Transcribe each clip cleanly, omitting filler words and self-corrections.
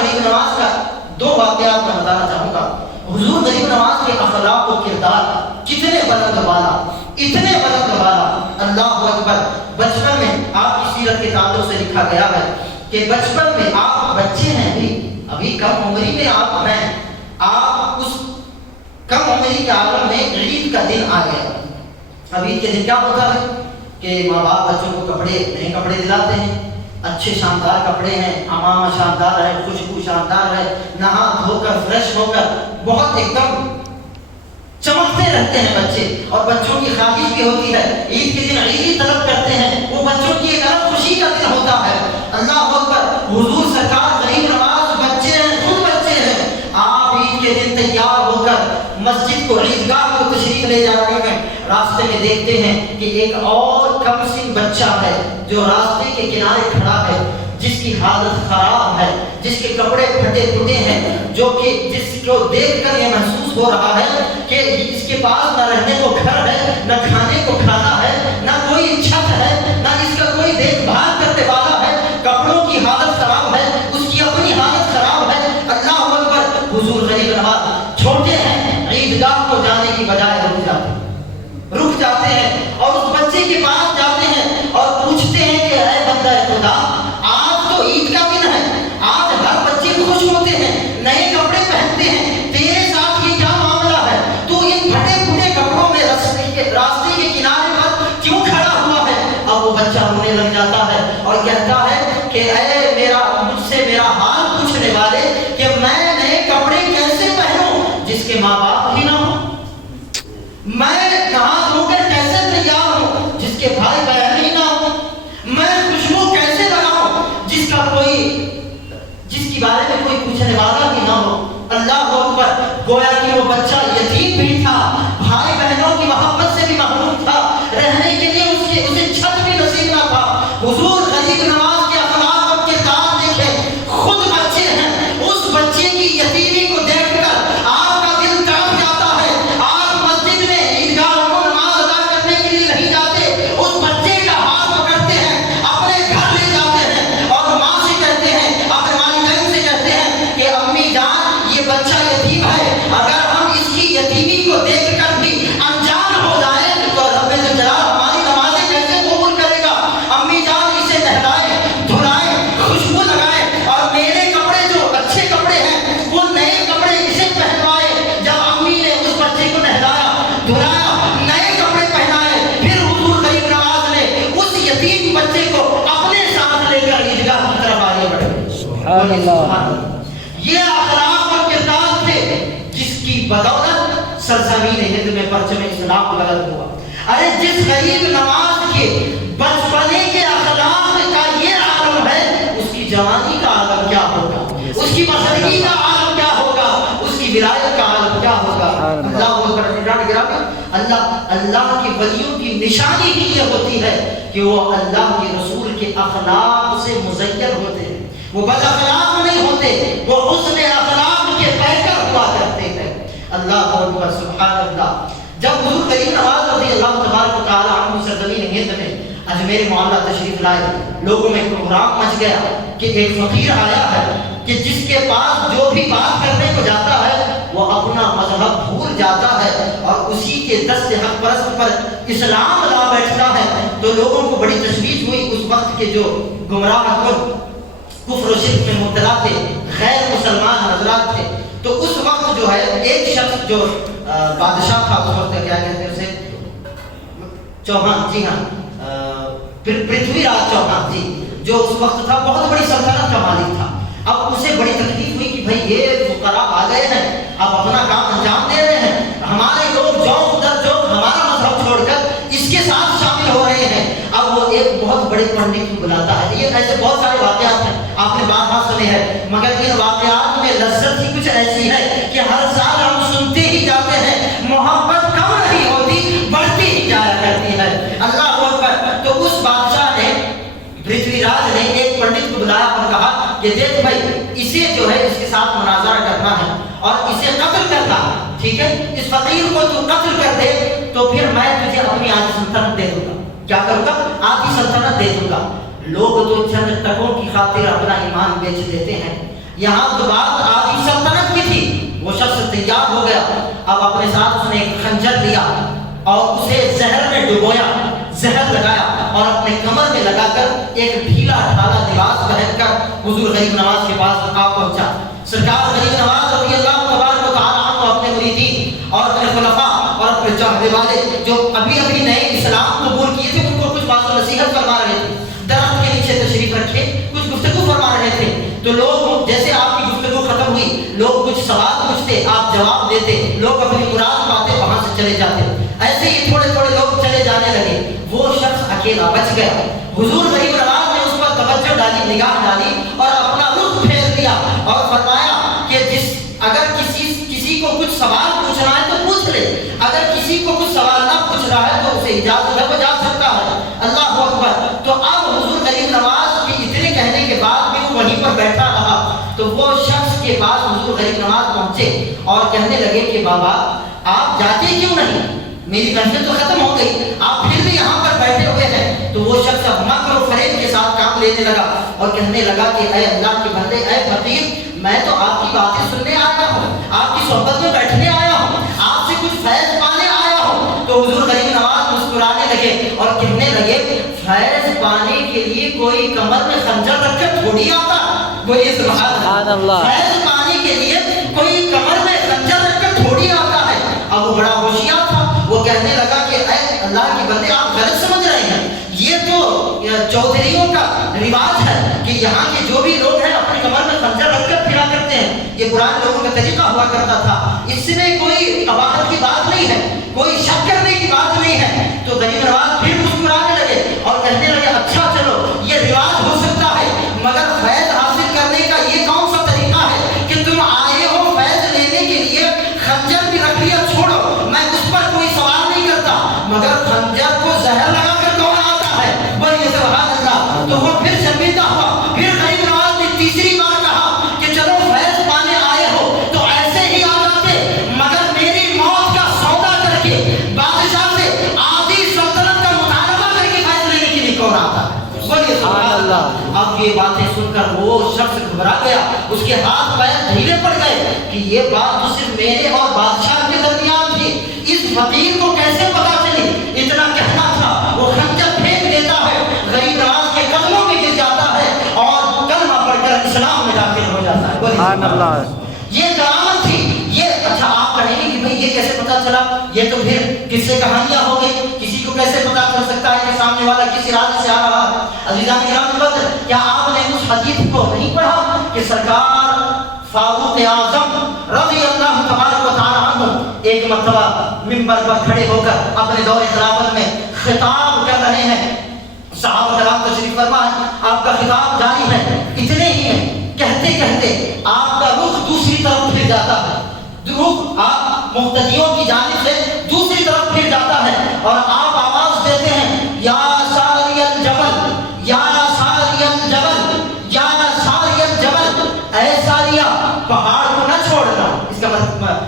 غریب نواز کا دو واقعات میں بتانا چاہوں گا۔ حضور غریب نواز کے اخلاق و کردار کتنے بلند بالا، اتنے بلند بالا، اللہ اکبر۔ بچپن میں آپ کی سیرت کے تعلق سے لکھا گیا ہے کہ بچپن میں آپ بچے ہیں، ابھی کم عمری میں آپ ہیں، آپ اس کم عمری کے عالم میں عید کا دن آ گیا۔ اب عید کے دن کیا ہوتا ہے کہ ماں باپ بچوں کو نئے کپڑے دلاتے ہیں، اچھے شاندار کپڑے ہیں، امامہ شاندار ہے، خوشبو شاندار ہے، نہا دھو کر فریش ہو کر بہت ایک دم چمکتے رہتے ہیں بچے، اور بچوں کی خواہش بھی ہوتی ہے عید کے دن عیدی طلب کرتے ہیں، وہ بچوں کی ایک الگ خوشی کا دن ہوتا ہے۔ اللہ اکبر، حضور سرکار غریب نواز بچے ہیں، خود بچے ہیں، آپ عید کے دن تیار ہو کر مسجد کو، عیدگاہ کو تشریف لے جا رہے ہیں۔ راستے میں دیکھتے ہیں کہ ایک اور کم سن بچہ ہے جو راستے کے کنارے کھڑا ہے، جس کی حالت خراب ہے، جس کے کپڑے پھٹے پھٹے ہیں، جو کہ جس کو دیکھ کر یہ محسوس ہو رہا ہے کہ اس کے پاس نہ رہنے کو گھر ہے، نہ کھانے کو کھانا ہے، نہ کوئی چھت ہے، نہ اس کا کوئی دیکھ بھال کرنے والا ہے، کپڑوں کی حالت خراب ہے، اس کی اپنی حالت خراب ہے۔ اللہ اکبر، حضور غریب نواز چھوٹے ہیں، عیدگاہ کو جانے کی بجائے رک جاتے ہیں اور اس بچے کے پاس جاتے ہیں اور پوچھتے ہیں کہ اے بندہ خدا، آج تو عید کا دن ہے، آج ہر بچے خوش ہوتے ہیں، نئے کپڑے پہنتے ہیں، تیرے ساتھ یہ کیا معاملہ ہے؟ تو ان پھٹے پھٹے کپڑوں میں راستے کے کنارے پر کیوں کھڑا ہوا ہے؟ اب وہ بچہ رونے لگ جاتا ہے اور کہتا ہے کہ اے مجھ سے میرا حال پوچھنے والے، کہ میں نئے کپڑے کیسے پہنوں جس کے ماں باپ ہی نہ ہوں؟ میں نہا دھو کر کیسے تیار ہوں جس کے بھائی بہن ہی نہ ہوں؟ میں خوشبو کیسے لگاؤں جس کی بارے میں کوئی پوچھنے والا بھی نہ ہو؟ اللہ اکبر، گویا کہ وہ بچہ یتیم بھی تھا، بھائی بہنوں کی محبت سے بھی محروم تھا، رہنے کے لیے اسے چھت بھی نصیب نہ تھا۔ حضور غریب نواز کے اخلاق اور کردار دیکھیں، خود بچے ہیں، اس بچے کی یتیمی کو دیکھ کر آپ کا دل تڑپ جاتا ہے۔ آپ مسجد میں عیدگاہ کو نماز ادا کرنے کے لیے نہیں جاتے، اس بچے کا ہاتھ پکڑتے ہیں، اپنے گھر لے جاتے ہیں اور ماں سے کہتے ہیں، اپنے والدین سے کہتے ہیں کہ امی جان، یہ بچہ یتیم ہے، اگر ہم اس کی یتیمی کو دیکھ کر بھی انجان ہو جائیں تو رب جلال ہماری نمازیں کیسے قبول کرے گا؟ امی جان، اسے نہلائیں، دھلائیں، خوشبو لگائیں، اور میرے کپڑے جو اچھے کپڑے ہیں وہ نئے کپڑے اسے پہنوائے۔ جب امی نے اس بچے کو نہلایا، دھلایا، نئے کپڑے پہنائے، پھر حضور غریب نواز نے اس یتیم بچے کو اپنے ساتھ لے کر عیدگاہ کی طرف آگے بڑھے۔ سبحان اللہ، یہ اخلاق اور کردار تھے جس کی بدولت سرزمین ہند میں پرچم اسلام بلند ہوا۔ ارے جس غریب نواز کے بچپنے کے اخلاق کا یہ عالم ہے، اس کی جوانی کا عالم کیا ہوگا، اس کی مسلگی کا عالم کیا ہوگا، اس کی ولایت کا عالم کیا ہوگا۔ اللہ اکبر، اللہ کی ولیوں کی نشانی ہی یہ ہوتی ہے کہ وہ اللہ کے رسول کے اخلاق سے مزین ہوتے ہیں، وہ بد اخلاق نہیں ہوتے، وہ حسن اخلاق کے پیکر ہوا کرتے ہیں۔ اللہ اکبر، سبحان اللہ۔ جب حضور غریب نواز رضی اللہ تبارک و تعالی عنہ سرزمین ہند میں اجمیر معاملہ تشریف لائے، لوگوں میں پروگرام مچ گیا کہ ایک فقیر آیا ہے کہ جس کے پاس جو بھی بات کرنے کو جاتا ہے وہ اپنا مذہب بھول جاتا ہے اور اسی کے دست حق پرست پر اسلام لا بیٹھتا ہے۔ تو لوگوں کو بڑی تشویش ہوئی، اس وقت کے جو گمراہ کفر و شرک میں مبتلا تھے، غیر مسلمان حضرات تھے، تو اس وقت جو ہے ایک شخص جو بادشاہ تھا اس وقت، کیا کہتے ہیں اسے، چوہان، جی ہاں، پرتھوی راج چوہان، جی، جو اس وقت تھا بہت بڑی سلطنت کا مالک تھا۔ اب اسے بڑی تکلیف ہوئی کہ بھائی یہ فقراء آ گئے ہیں، اب اپنا کام انجام دے رہے ہیں، ہمارے لوگ جو ہمارا مذہب چھوڑ کر اس کے ساتھ شامل ہو رہے ہیں۔ اب وہ ایک بہت بڑے پنڈت کو بلاتا ہے۔ یہ ایسے بہت سارے واقعات ہیں، آپ نے بات سنے ہیں، مگر ان واقعات میں لذت ہی کچھ ایسی ہے کہ ہر سال ہم سنتے ہی جاتے ہیں، محبت کم نہیں ہوتی، بڑھتی ہی جایا کرتی ہے۔ اللہ اکبر۔ تو اس بادشاہ نے، پرتھوی راج نے ایک پنڈت کو بلایا اور کہا کہ دیکھ بھائی، اسے جو ہے اس کے ساتھ مناظرہ کرنا ہے اور اسے قتل کرنا ہے، ٹھیک ہے؟ اس فقیر کو تو قتل کر دے تو پھر میں تجھے اپنی آدھی سلطنت دے دوں گا۔ کیا کروں گا؟ آدھی سلطنت دے دوں گا۔ لوگ تو چند ٹکوں کی خاطر اپنا ایمان بیچ دیتے ہیں، یہاں تو بات آدھی سلطنت کی تھی، وہ شخص تیار ہو گیا، اب اپنے ساتھ اس نے ایک خنجر لیا اور اسے زہر میں ڈبویا، زہر لگایا اور اپنے کمر میں لگا کر ایک ڈھیلا ڈھالا لباس پہن کر حضور غریب نواز کے پاس آ پہنچا۔ سرکار غریب نواز رضی اللہ تبارک و تعالیٰ عنہ اپنے مریدین اور اپنے خلفاء اور اپنے چاہنے والے جو ابھی ابھی نئے اسلام قبول کیے تھے ان کو کچھ بات و نصیحت فرما رہے تھے، درخت کے نیچے تشریف رکھے کچھ گفتگو فرما رہے تھے، تو لوگ جیسے آپ کی گفتگو ختم ہوئی لوگ کچھ سوال پوچھتے، آپ جواب دیتے، لوگ اپنی مراد پاتے وہاں سے چلے جاتے، ایسے ہی تھوڑے تھوڑے لوگ چلے جانے لگے، وہ شخص اکیلا بچ گیا۔ حضور غریب نواز نے اس پر توجہ ڈالی، نگاہ ڈالی اور اپنا رخ پھیر دیا اور فرمایا کہ اگر کسی کو کچھ سوال پوچھنا ہے تو پوچھ لے، اگر کسی کو کچھ سوال نہ پوچھ رہا ہے تو اسے اجازت ہے وہ جا سکتا ہے۔ اللہ اکبر۔ تو اب حضور غریب نواز کے اتنے کہنے کے بعد بھی وہ وہیں پر بیٹھا رہا، تو وہ شخص کے پاس حضور غریب نواز پہنچے اور کہنے لگے کہ بابا آپ جاتے کیوں نہیں؟ میری محنت تو ختم ہو گئی، آپ پھر بھی یہاں پر بیٹھے ہوئے ہیں۔ تو وہ شخص اب مکر و فریب کے ساتھ کام لینے لگا اور کہنے لگا کہ اے اللہ کے بندے، اے فقیر، میں تو آپ کی باتیں سننے آیا ہوں، آپ کی صحبت میں بیٹھنے آیا ہوں، آپ سے کچھ فیض پانے آیا ہوں۔ تو حضور غریب نواز مسکرانے لگے اور کہنے لگے فیض پانے کے لیے کوئی کمر میں خنجر رکھ کر تھوڑی آتا، بولیے سبحان اللہ۔ فیض پانے کے لیے کوئی کمر میں خنجر رکھ کر تھوڑی آتا ہے۔ اب وہ بڑا ہوشیار تھا، وہ کہنے لگا کہ اے اللہ کے بندے آپ غلط سمجھ رہے ہیں، یہ تو چودھریوں کا رواج ہے کہ یہاں کے جو بھی لوگ ہیں اپنی کمر میں خنجر رکھ کر پھرا کرتے ہیں، یہ پرانے لوگوں کا طریقہ ہوا کرتا تھا، اس میں کوئی قباحت کی بات نہیں ہے، کوئی شک کرنے کی بات نہیں ہے۔ تو غریب نواز پھر مسکرانے لگے اور کہنے لگے اچھا چلو یہ رواج ہو سکتا ہے، مگر فیض حاصل کرنے کا یہ کون سا طریقہ ہے کہ تم آئے ہو فیض لینے کے لیے، خنجر بھی رکھ لیا، چھوڑو میں اس پر کوئی سوال نہیں کرتا، مگر خنجر کو زہر لگا کر کون آتا ہے؟ بولیے سبحان اللہ۔ تو وہ پھر شرمندہ ہوا، پھر غریب نواز نے تیسری بار کہا کہ چلو فیض پانے آئے ہو تو ایسے ہی آ جاتے، مگر میری موت کا سودا کر کے بادشاہ سے آدھی سلطنت کا مطالبہ کر کے فیض لینے کے لیے کون آتا ہے؟ بولیے سبحان اللہ۔ اب یہ باتیں سن کر وہ شخص گھبرا گیا، اس کے ہاتھ پیر ڈھیلے پڑ گئے کہ یہ بات تو صرف میرے اور بادشاہ کے درمیان تھی، اس فقیر کو کیسے پتا چلی؟ اتنا کہنا تھا، وہ خنجر پھینک دیتا ہے، غریب نواز کے قدموں میں گر جاتا ہے اور کلمہ پڑھ کر اسلام میں داخل ہو جاتا ہے۔ سبحان اللہ۔ یہ کرامت تھی۔ یہ اچھا آپ کہیں گے کہ بھئی یہ کیسے پتا چلا؟ یہ تو پھر کس سے کہانیاں ہو گئی، کسی کو کیسے پتا چل سکتا ہے کہ سامنے والا کس ارادے سے آ رہا ہے؟ عزیزان کرام قدر، کیا آپ نے اس حدیث کو نہیں پڑھا کہ سرکار فاروق اعظم رضی اللہ تبارک و تعالیٰ عنہ ایک مرتبہ منبر پر کھڑے ہو کر اپنے دور خلافت میں خطاب کر رہے ہیں، صحابہ کرام تشریف فرما ہے، آپ کا خطاب جاری ہے، اتنے ہی ہیں، کہتے کہتے آپ کا رخ دوسری طرف پھر جاتا ہے، رخ آپ مقتدیوں کی جانب سے دوسری طرف پھر جاتا ہے اور آپ آواز دیتے ہیں یا ساری الجبل، یا ساری الجبل، یا ساری الجبل، اے ساریہ پہاڑ کو نہ چھوڑنا۔ اس کا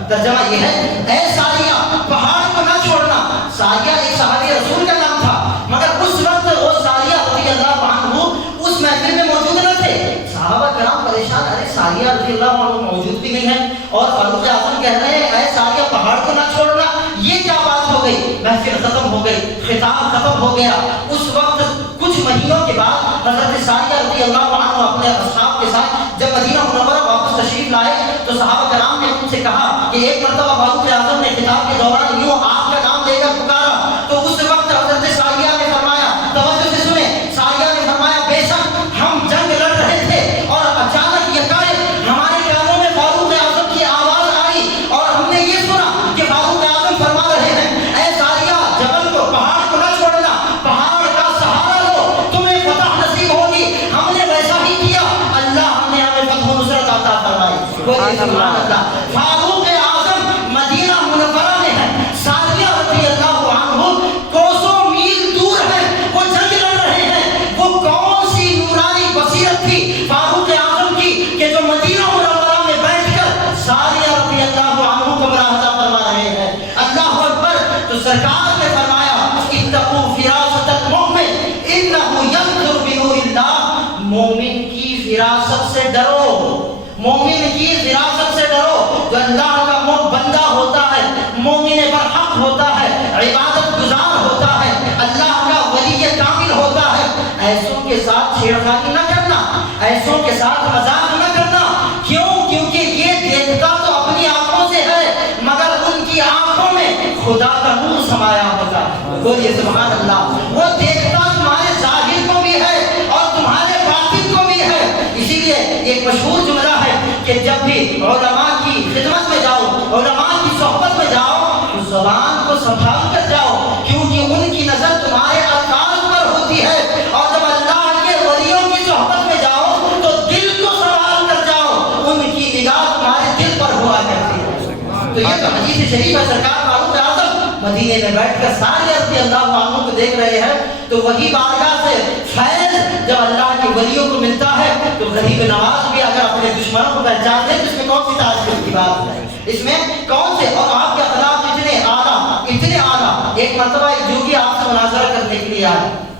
ترجمہ یہ ہے اے ساریہ پہاڑ کو نہ چھوڑنا۔ ساریہ ایک صحابی رسول کا نام تھا، مگر اس وقت وہ ساریہ رضی اللہ عنہ اس محفل میں موجود نہ تھے۔ صحابہ کرام پریشان، ارے ساریہ رضی اللہ عنہ موجود بھی نہیں ہے اور فاروق اعظم کہہ رہے ہیں اے ساریہ پہاڑ کو نہ چھوڑنا، یہ کیا بات ہو گئی؟ محفل ختم ہو گئی، خطاب ختم ہو گیا۔ اس وقت کچھ مہینوں کے بعد حضرت ساریہ رضی اللہ عنہ اپنے اصحاب کے ساتھ جب مدینہ منورہ واپس تشریف لائے تو صحابہ کرام نے ان سے کہا کہ ایک مرتبہ فاروق اعظم نے خطاب کے دوران یوں آپ کا نام لے کر پکارا، تو اس وقت حضرت ساریہ نے فرمایا، توجہ سے سنیں، ساریہ نے فرمایا بے شک ہم جنگ لڑ رہے تھے اور اچانک یکایک ہمارے کانوں میں فاروق اعظم کی آواز آئی اور ہم نے یہ سنا کہ فاروق اعظم فرما رہے ہیں اے ساریہ جبل کو، پہاڑ کو نہ چھوڑنا، پہاڑ کا سہارا لو، تمہیں فتح نصیب ہوگی۔ ہم نے ویسا ہی کیا، اللہ نے ہمیں فتح و نصرت عطا فرمائی۔ سبحان اللہ۔ فاروق اعظم مدینہ منورہ میں ہے، ساریہ رضی اللہ عنہ کوسوں میل دور ہے، وہ جنگ لڑ رہے ہیں۔ وہ کون سی نورانی بصیرت تھی فاروق اعظم کی کہ جو مدینہ منورہ میں بیٹھ کر ساریہ رضی اللہ عنہ کو ملاحظہ فرما رہے ہیں۔ اللہ اکبر۔ تو سرکار نے فرمایا اتقوا فراست المؤمن انہ ینظر بنور اللہ، مومن کی فراست سے ڈرو، مومن کی وراثت سے ڈرو جو اللہ کا بندہ ہوتا ہے، مومن برحق ہوتا ہے، عبادت گزار ہوتا ہے، اللہ کا ولی کامل ہوتا ہے۔ ایسوں کے ساتھ چھیڑخانی نہ کرنا، ایسوں کے ساتھ مذاق نہ کرنا۔ کیوں؟ کیونکہ یہ دیکھتا تو اپنی آنکھوں سے ہے مگر ان کی آنکھوں میں خدا کا نور سمایا ہوتا ہے۔ بولیے سبحان اللہ۔ وہ دیکھتا تمہارے ظاہر کو بھی ہے اور تمہارے باطن کو بھی ہے۔ اسی لیے ایک مشہور جملہ ہے کہ جب بھی علماء کی خدمت میں جاؤ، علماء کی صحبت میں جاؤ، تو زبان کو سنبھال کر جاؤ، کیونکہ ان کی نظر تمہارے الفاظ پر ہوتی ہے۔ اور جب اللہ کے ولیوں کی صحبت میں جاؤ تو دل کو سنبھال کر جاؤ، ان کی نگاہ تمہارے دل پر ہوا کرتی ہے۔ تو یہ تو حدیث شریف ہے، سرکار فاروق اعظم مدینے میں بیٹھ کر سارے رضی اللہ عنہ کو دیکھ رہے ہیں، تو وہی بارگاہ سے فیض جب اللہ کے ولیوں کو ملتا ہے تو غریب نواز بھی اگر اپنے دشمنوں کو پہچان دے تو اس میں کون سی تعجب کی بات ہے؟ اس میں کون سے؟ اور آپ کے اخلاق اتنے اعلیٰ، اتنے اعلیٰ۔ ایک مرتبہ ایک جوگی آپ سے مناظرہ کرنے کے لیے آئے،